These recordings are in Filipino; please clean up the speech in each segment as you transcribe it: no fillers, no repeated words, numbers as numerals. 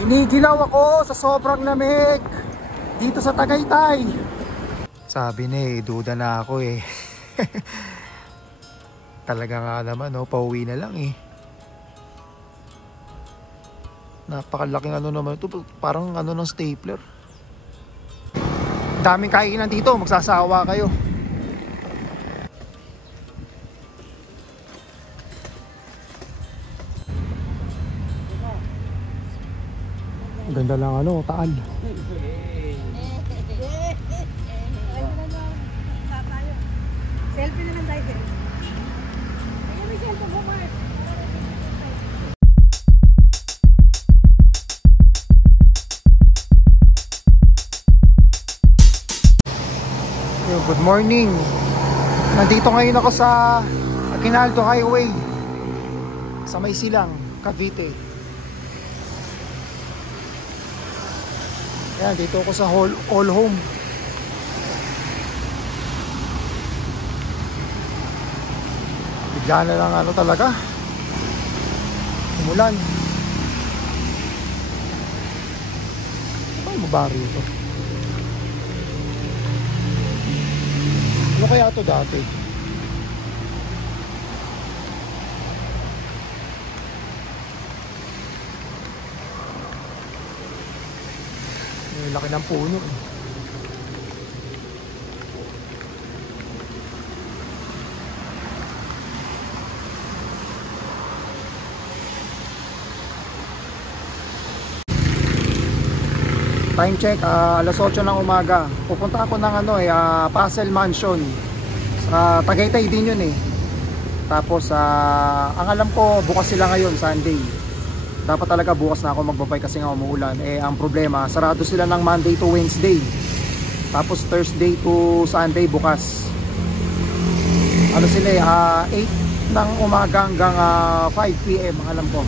Ginigilaw ako sa sobrang lamig dito sa Tagaytay. Sabi na duda na ako Talaga nga naman pauwi na lang Napakalaking naman ito, parang ng stapler. Daming kainan dito, magsasawa kayo. Ganda lang taal. Selfie naman tayo. Ayun, may cellphone mo, Mark. Good morning. Nandito ngayon ako sa Aguinaldo Highway sa May Silang, Cavite. Ayan, dito ako sa All Home. Bigla na lang talaga umulan. Ano mo barrio ito? Ano kaya ito dati? May laki ng puno Time check, alas 8 ng umaga. Pupunta ako ng Pasel Mansion. Sa Tagaytay din yun Tapos ang alam ko bukas sila ngayon, Sunday. Dapat talaga bukas na ako magbabay kasi nga umuulan. Ang problema, sarado sila ng Monday to Wednesday. Tapos Thursday to Sunday bukas. Sila 8 ng umaga hanggang 5 PM ang alam ko.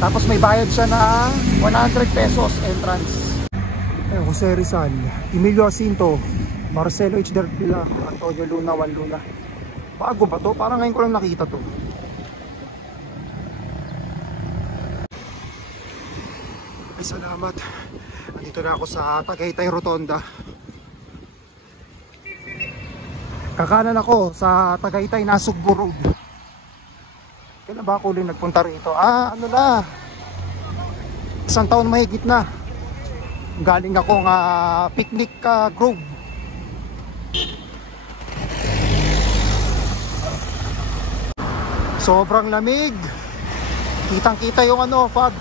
Tapos may bayad siya na 100 pesos entrance. Jose Rizal, Emilio Jacinto, Marcelo H. Derpila, Antonio Luna, Juan Luna. Bago ba to? Parang ngayon ko lang nakita to. Ay, salamat. Andito na ako sa Tagaytay Rotonda. Kakanan ako sa Tagaytay Nasugbo Road. Kailan ba ako ulit nagpunta rito? Isang taon mahigit na. Galing akong picnic grove. Sobrang lamig. Kitang kita yung fog.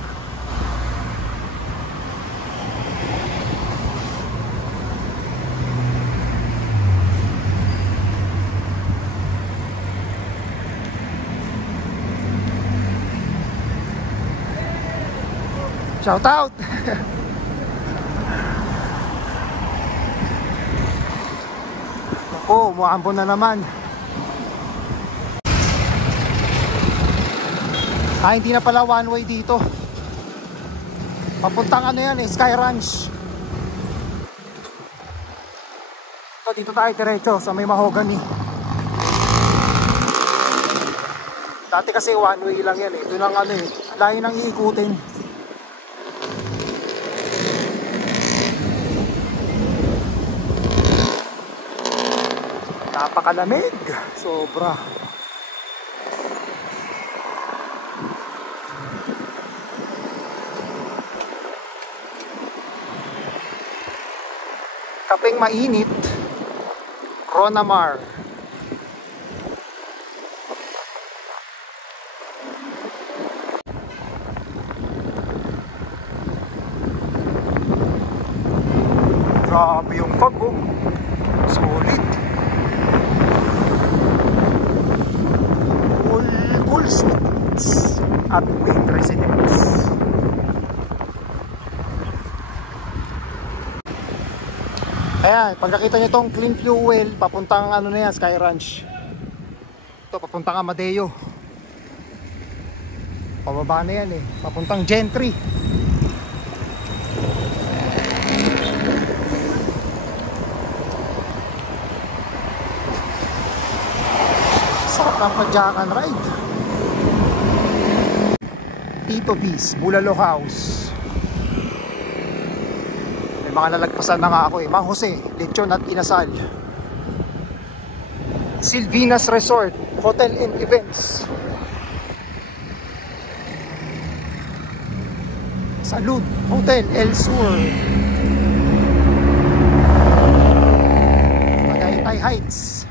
Shout out. Ako, umuambon na naman. Hindi na pala one way dito. Papuntang yan Sky Ranch. So, dito tayo diretso sa may mahogany. Dati kasi one way lang yan Doon ang layo nang iikutin. Napakalamig, sobra. Kapeng mainit, Ronamar. Grabe yung fog solid. Full suits at paint residents. Ayan, pagkakita nyo itong clean fuel, papuntang Sky Ranch. Ito, papuntang Amadeo. Pababa na yan papuntang Gentry. Sarap ng pag-jack ride. Tito B's, Bulalo House. May mga nalagpasan na nga ako eh. Mang Jose, lechon at inasal. Silvinas Resort, Hotel and Events. Salud, Hotel El Sur. Tagaytay Heights.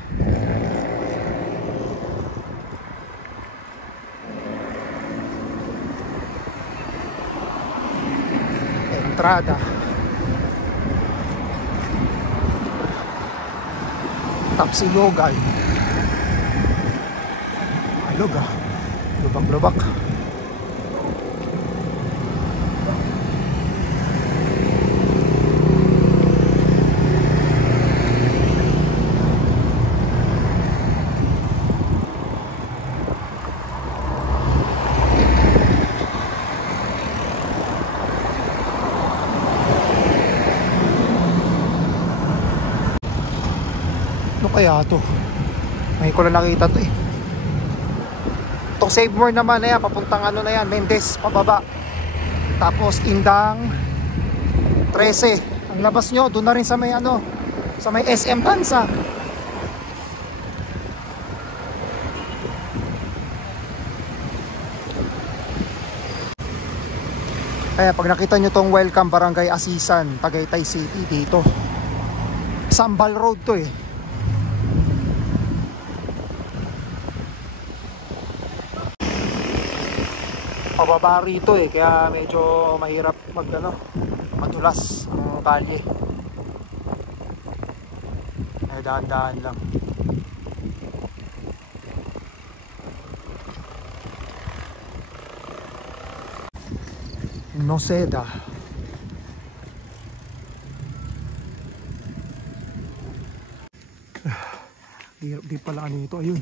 Entrada. Tapsilogan. Alog ah. Lubak-lubak. Ano kaya to? May ko lang nakita to eh. Itong Save More naman na yan, papuntang ano na yan, Mendez, pababa. Tapos Indang 13. Ang labas nyo, doon na rin sa may ano, sa may SM Tansa. Kaya pag nakita nyo tong Welcome Barangay Asisan, Tagaytay City dito. Sambal Road to eh. Pababa rito eh, kaya medyo mahirap madulas ang kalye. Eh, dahan-dahan lang. Noceda. Hirap di pala nito, ayun.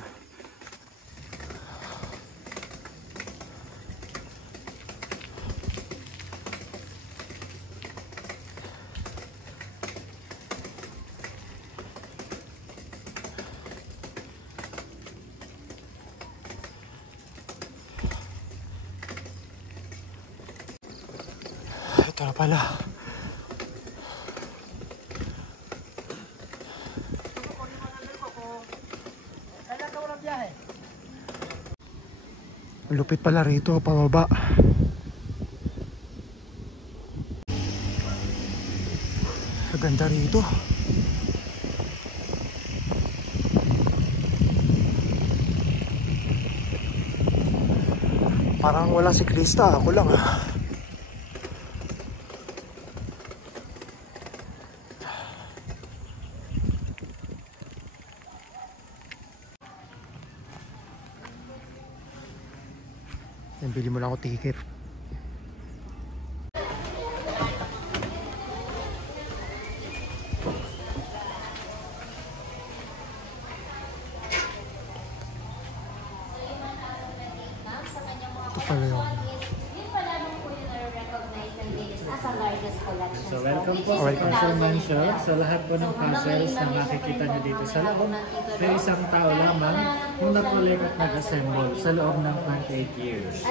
Ito na pala. Lupit pala rito, pababa. Ganda rito. Parang walang siklista, ako lang. Bili mo lang ako ticket. Ito pala yun. So welcome po sa Puzzle Mansion. Sa lahat po ng puzzles na makikita nyo dito sa loob, may isang tao lamang yung nag-collect at nag-assemble sa loob ng 28 years.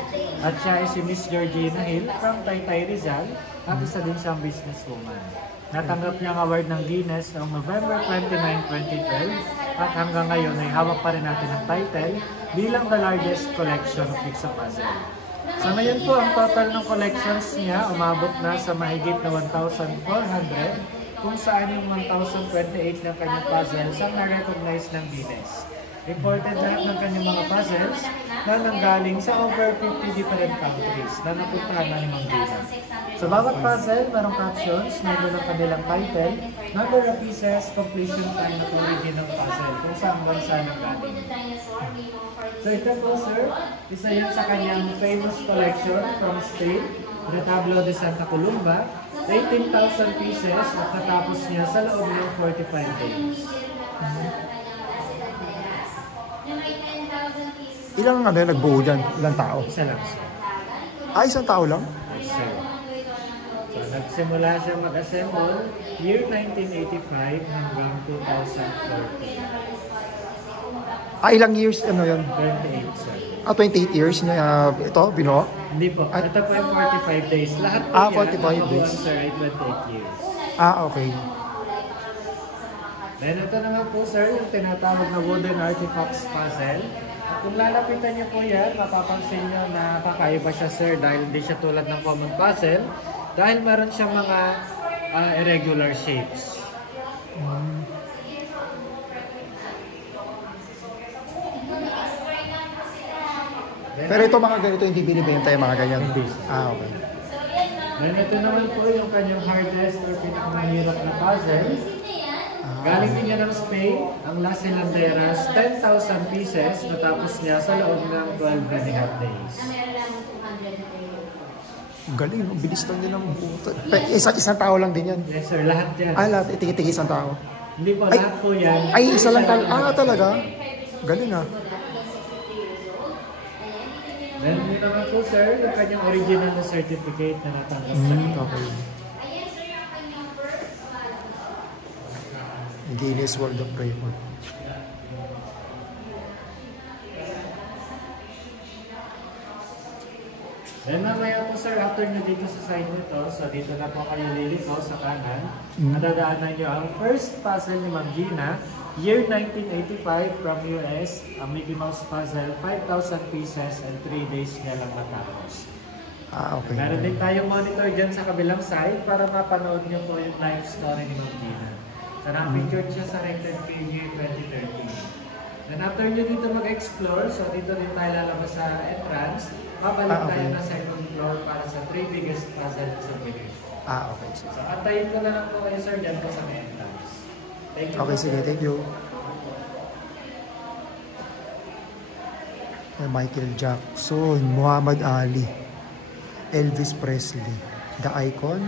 At siya ay si Miss Georgina Hill from Taytay Rizal at isa din siyang businesswoman. Natanggap niya ang award ng Guinness noong November 29, 2012 at hanggang ngayon ay hawak pa rin natin ang title bilang the largest collection of Jigsaw puzzle. Sa ngayon po, ang total ng collections niya umabot na sa mahigit na 1,400 kung saan yung 1,028 ng kanyang puzzles ang na-recognize ng Guinness. Imported lahat ng kanyang mga puzzles na nanggaling sa over 50 different countries na napuntahan na ni Mang Gina. Sa bawat puzzle, mayroong captions, mayroon ng kanilang title, number of pieces, completion time at origin ng puzzle kung saan bansa nanggaling. So ito po sir, isa yun sa kanyang famous collection from Spain, Retablo de Santa Columba, 18,000 pieces at natapos niya sa loob ng 45 days. Ilang nagbuo dyan? Ilang tao? Isa lang sir. Isang tao lang? Yes, sir. So nagsimula siya mag-assemble year 1985 hanggang 2014. Ilang years ano yun? 28 sir. 28 years niya ito, binuo? Hindi po, ito po ay 45 days. Lahat po 45 yan, days. sir, ay 28 years. Okay. Then ito naman po sir, yung tinatawag na wooden artifacts puzzle. At kung lalapitan niyo po yan, mapapansin niyo na kakaiba siya sir dahil hindi siya tulad ng common puzzle. Dahil meron siyang mga irregular shapes. Pero ito mga ganito hindi binibenta yung mga ganyan? Hindi. Okay. Then ito naman po yung kanyang hardest or pinakamahirap na puzzle. Galing din niya ng Spain, ang Las Hilanderas, 10,000 pieces, natapos niya sa loob ng 12 and a half days. Galing, no? Bilis lang din ang buto. Isang tao lang din yan? Yes sir, lahat yan. Lahat, itigit isang tao? Hindi po, Ay, lahat po yan. Ay, isa lang talaga? Galing Then yun naman po sir, yung kanyang original na certificate na natanggap sa Okay. Guinness World of Record. Then mamaya po sir, after nyo dito sa side nito, so dito na po kayo liliko sa kanan, nadadaanan nyo ang first puzzle ni Ma'am Gina, year 1985 from US, ang Mickey Mouse puzzle, 5,000 pieces and 3 days niya lang matapos. Okay. Meron din tayong monitor dyan sa kabilang side para mapanood nyo po yung life story ni Ma'am Gina. So na-featured siya sa Rated Year 2013. Then after nyo dito mag-explore, so dito din tayo lalabas sa entrance, babalik tayo na second floor para sa 3 biggest puzzles sa village. Okay. So antayin ko na lang po kayo sir dyan po sa entrance. Thank you. Okay, sige. Thank you. Michael Jackson, Muhammad Ali, Elvis Presley, The Icon.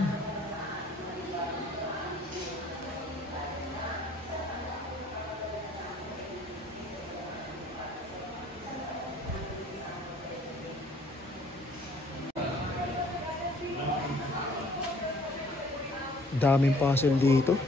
Daming puzzle dito.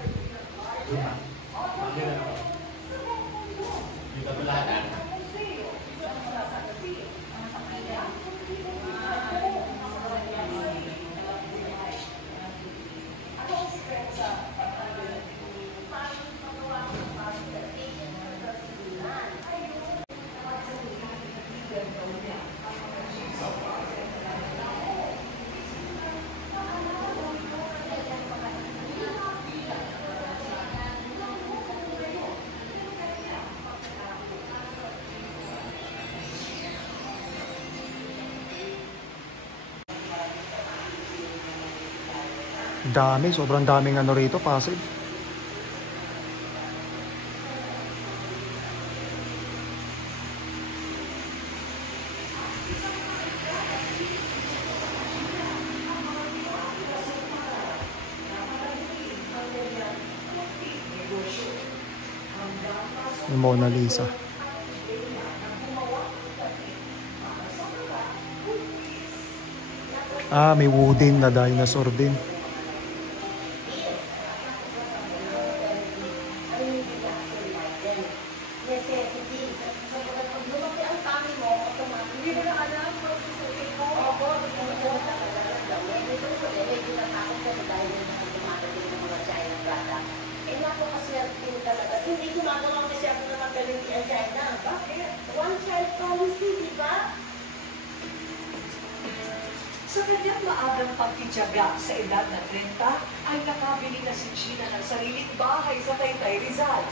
Dami, sobrang daming ano rito, puzzle. Yung Mona Lisa. May wooden na dinosaur din. Sa kanyang maagang pagtitiyaga sa edad na 30, ay nakabili na si Gina ng sariling bahay sa Taytay, Rizal.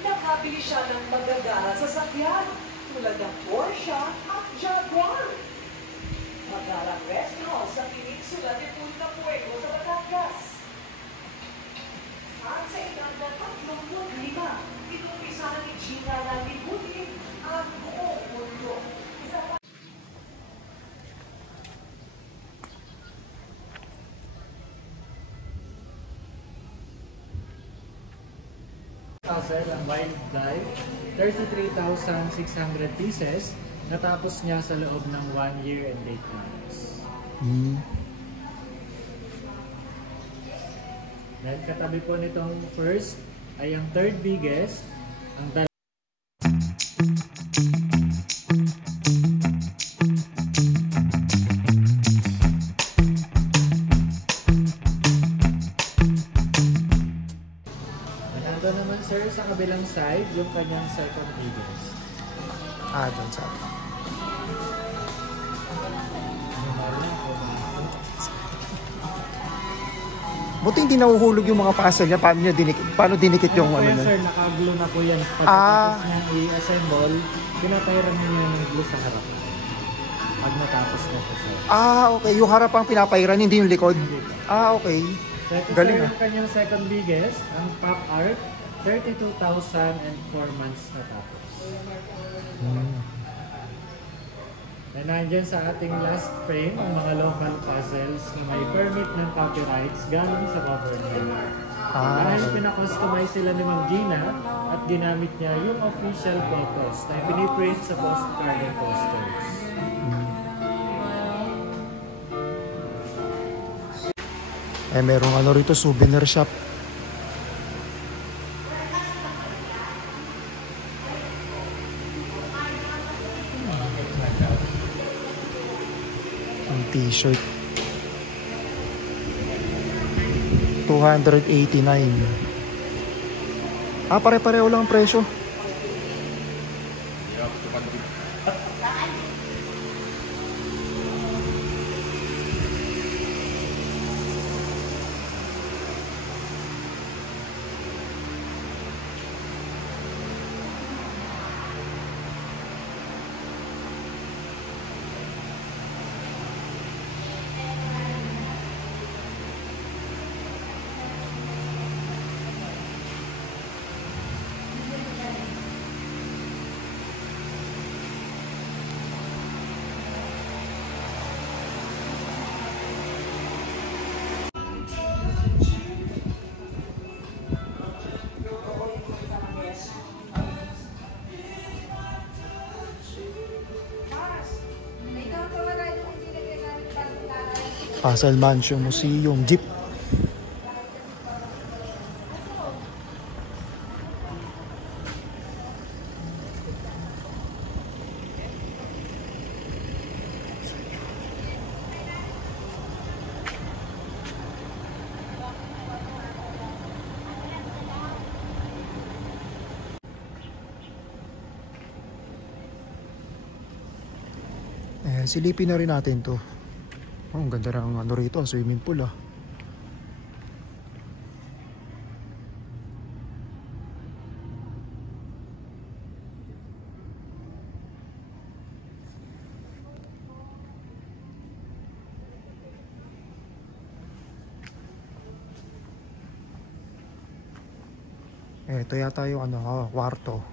Nakabili siya ng magagara sa sasakyan, tulad ng Porsche at Jaguar. Magarang rest house sa Peninsula de Punta Fuego sa Batangas. At sa edad na 35, inumpisa na ni Gina na libutin ang buong mundo. Puzzle, ang Wildlife, 33,600 pieces, natapos niya sa loob ng 1 year and 8 months. Then katabi po nitong first ay ang third biggest, ang sa kabilang side, yung kanyang second biggest. Doon sa... Normal lang po ba? Buti hindi nahuhulog yung mga puzzle niya. Paano dinikit yung Ano po ano yan, na? sir, naka-glue na po yan. Pagkatapos niya i-assemble, pinapairan niya yung glue sa harap. Pag natapos na po, sir. Okay. Yung harap ang pinapairan, hindi yung likod. Hindi po. Okay. So ito, Galing, sir, yung kanyang second biggest, ang pop art, 32,000 and 4 months natapos. And nandiyan sa ating last frame, ang mga local puzzles na may permit ng copyrights galing sa government. Dahil pinakustomize sila ni Ma'am Gina at ginamit niya yung official photos na piniprint sa postcard and posters. Merong ano rito, souvenir shop. Ang t-shirt. 289. Pare-pareho lang ang presyo. Puzzle Mansion Museum, jeep. Silipin na rin natin to. Ang ganda ng ano rito, swimming pool ah. Ito yata yung ano, kwarto.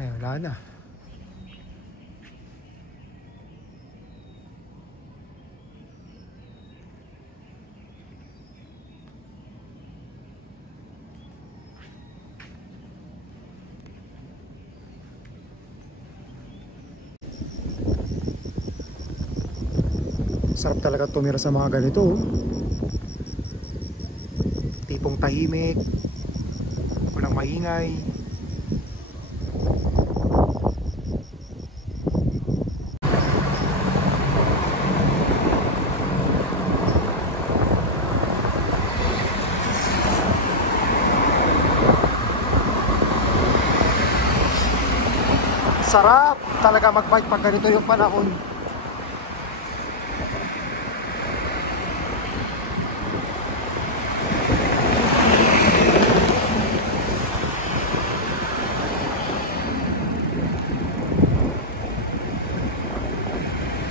Ay, wala na. Sarap talaga tumira sa mga ganito. Tipong tahimik, walang maingay. Sarap talaga mag-bike pag ganito yung panahon.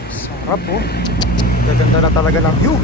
Sarap oh. Gaganda na talaga ng view.